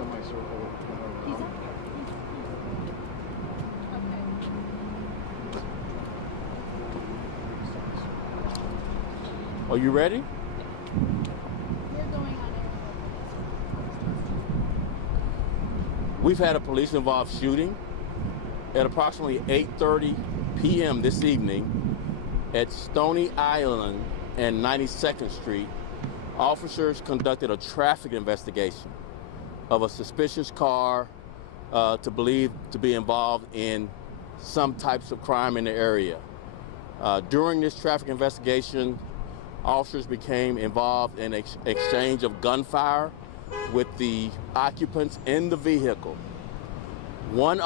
semicircle. He's up here. Are you ready? We're going on air. We've had a police-involved shooting at approximately 8:30 p.m. this evening at Stony Island and 92nd Street. Officers conducted a traffic investigation of a suspicious car to believe to be involved in some types of crime in the area. During this traffic investigation, officers became involved in exchange of gunfire with the occupants in the vehicle. One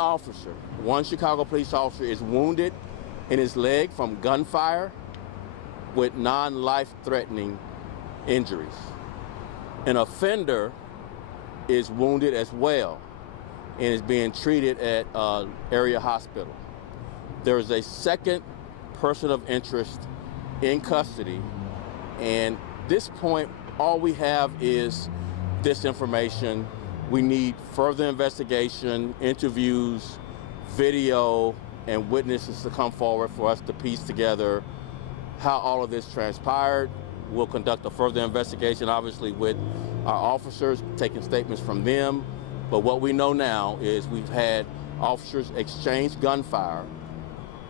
Chicago police officer is wounded in his leg from gunfire with non-life-threatening injuries. An offender is wounded as well and is being treated at area hospital. There is a second person of interest in custody, and at this point all we have is this information. We need further investigation, interviews, video, and witnesses to come forward for us to piece together how all of this transpired. We'll conduct a further investigation, obviously, with our officers, taking statements from them. But what we know now is we've had officers exchange gunfire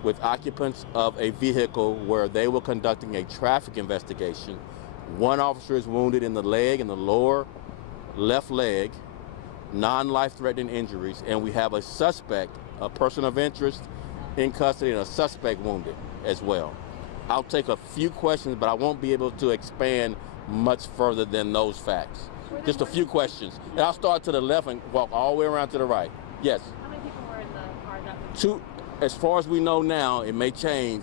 with occupants of a vehicle where they were conducting a traffic investigation. One officer is wounded in the leg, in the lower left leg, non-life-threatening injuries, and we have a suspect, a person of interest in custody, and a suspect wounded as well. I'll take a few questions, but I won't be able to expand much further than those facts. Just a few questions. And I'll start to the left and walk all the way around to the right. Yes? How many people were in the car that was? Two, as far as we know now, it may change,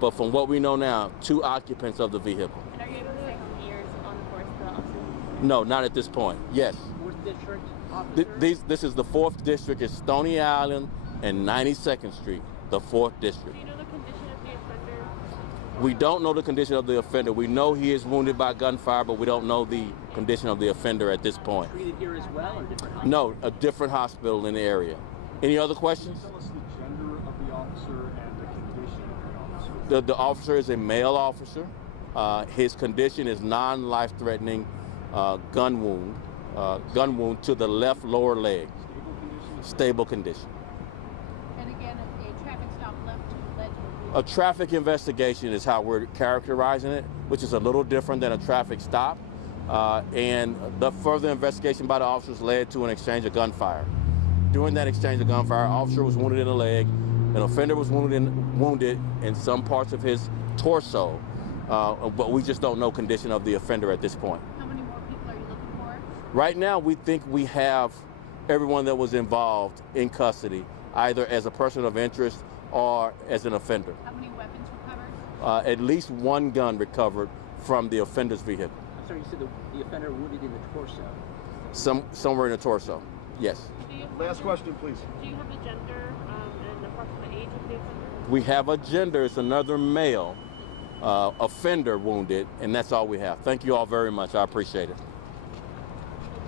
but from what we know now, 2 occupants of the vehicle. And are you able to say how many years on the force the officers? No, not at this point. Yes. Fourth district officer? This is the 4th district. It's Stony Island and 92nd Street, the 4th district. Do you know the condition of the offender? We don't know the condition of the offender. We know he is wounded by gunfire, but we don't know the condition of the offender at this point. Treated here as well, or different hospital? No, a different hospital in the area. Any other questions? Tell us the gender of the officer and the condition of the officer. The officer is a male officer. His condition is non-life-threatening gun wound to the left lower leg. Stable condition. And again, a traffic stop left to led to a A traffic investigation is how we're characterizing it, which is a little different than a traffic stop. And the further investigation by the officers led to an exchange of gunfire. During that exchange of gunfire, an officer was wounded in the leg. An offender was wounded in some parts of his torso, but we just don't know condition of the offender at this point. How many more people are you looking for? Right now, we think we have everyone that was involved in custody, either as a person of interest or as an offender. How many weapons recovered? At least 1 gun recovered from the offender's vehicle. I'm sorry, you said the offender wounded in the torso. Somewhere in the torso, yes. Last question, please. Do you have the gender and the approximate age of the offender? We have a gender, it's another male offender wounded, and that's all we have. Thank you all very much, I appreciate it.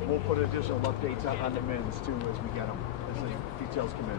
We'll put additional updates on the men's too as we get them, as the details come in.